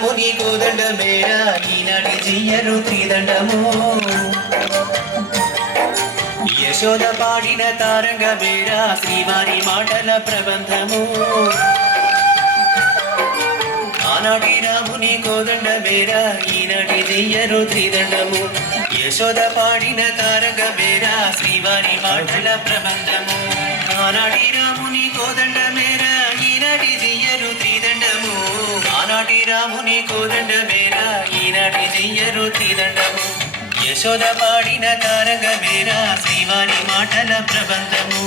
రాముని కోదండ మేరా ఈనాటి జియ్యరు త్రిదండము యశోద పాడిన తారంగ మేరా శ్రీవారి మాటల ప్రబంధము ఆనాటి రాముని కోదండ మేరా ఈనాటి జియ్యరు త్రిదండము యశోద పాడిన తారంగ మేరా శ్రీవారి మాటల ప్రబంధము ఆనాటి రాముని కోదండ మేరా ఈనాటి జియ్యరు త్రిదండము ఆనాటి రాముని కోదండ మేరా ఈనాటి జియ్యరు త్రిదండము యశోద పాడిన తారంగ మేరా శ్రీవారి మాటల ప్రబంధము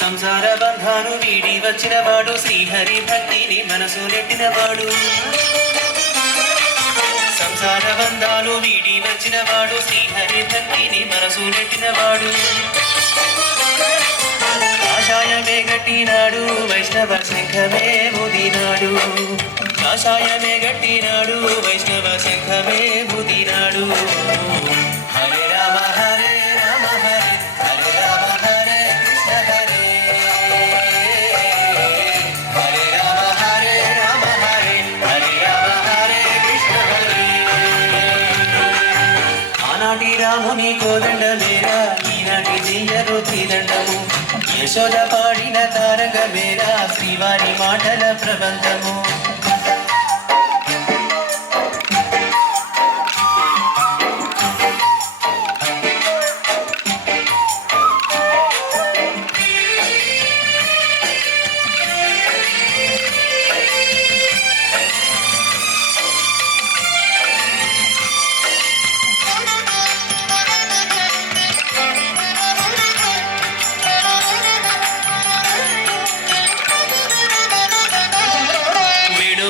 సంసార బంధాను వీడి వచ్చినవాడు శ్రీహరి భక్తిని మనసు నెట్టినవాడు సంసార బంధాలు వీడి వచ్చినవాడు శ్రీహరి భక్తిని మనసు నెట్టినవాడు కాషాయమే గట్టినాడు వైష్ణవ శంఖమే ముదినాడు కాషాయమే గట్టినాడు వైష్ణవ శంఖమే ముదినాడు హరే రామ హరే రామ హరే హరే రామ హరే కృష్ణ హరే హరే రామ హరే రామ హరే హరే రామ హరే కృష్ణ హరే ఆనాటి రాముని కోదండ మేరా ఈనాటి జియ్యరు త్రిదండము యశోద పాడిన తారంగ మేరా శ్రీవారి మాటల ప్రబంధము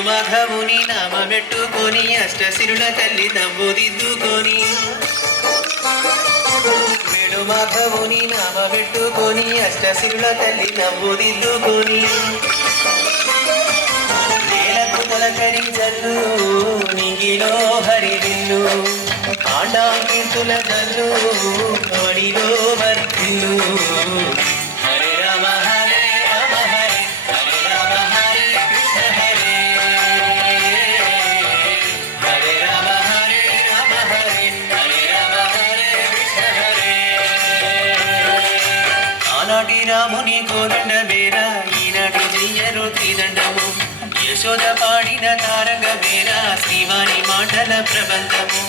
మాధవుని నామమెట్టుకొని అష్టశిరుల తల్లి నవ్వుదిద్దుకొని వేణు మాధవుని నామమెట్టుకొని అష్టశిరుల తల్లి నవ్వుదిద్దుకొని నేలకు తొలకరి జల్లు నింగిలో హరివిల్లు ఆండాంకింతుల జల్లు వడిలో వర్తిల్లు హరే రామ హరే రామ హరే హరే రామ హరే కృష్ణ హరే హరే రామ హరే రామ హరే హరే రామ హరే కృష్ణ హరే ఆనాటి రాముని కోదండ మేరా ఈనాటి జియ్యరు త్రిదండము యశోద పాడిన తారంగ మేరా శ్రీవారి మాటల ప్రబంధము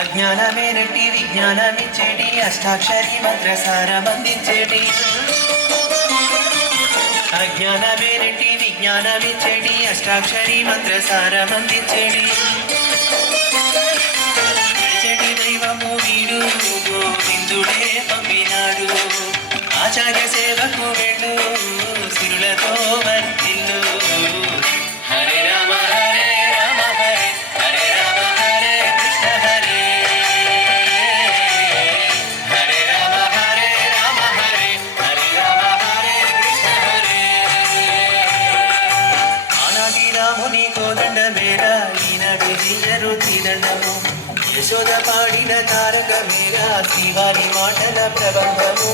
అజ్ఞానమే నెట్టి విజ్ఞానమిచ్చేటి అష్టాక్షరి మంత్రసారం అందించేటి అజ్ఞానమే నెట్టి విజ్ఞానమిచ్చేటి అష్టాక్షరి మంత్రసారం అందించేటి చెటి దైవము వీడు గోవిందుడే పంపినాడు ఆచార్య సేవకు వెళ్ళు సిరులతో వర్తిల్లు హరే రామ హరే రామ హరే హరే రామ హరే కృష్ణ హరే హరే రామ హరే రామ హరే హరే రామ హరే కృష్ణ హరే ఆనాటి రాముని కోదండ మేరా ఈనాటి జియ్యరు త్రిదండము యశోద పాడిన తారక మేరా శ్రీవారి మాటల ప్రబంధము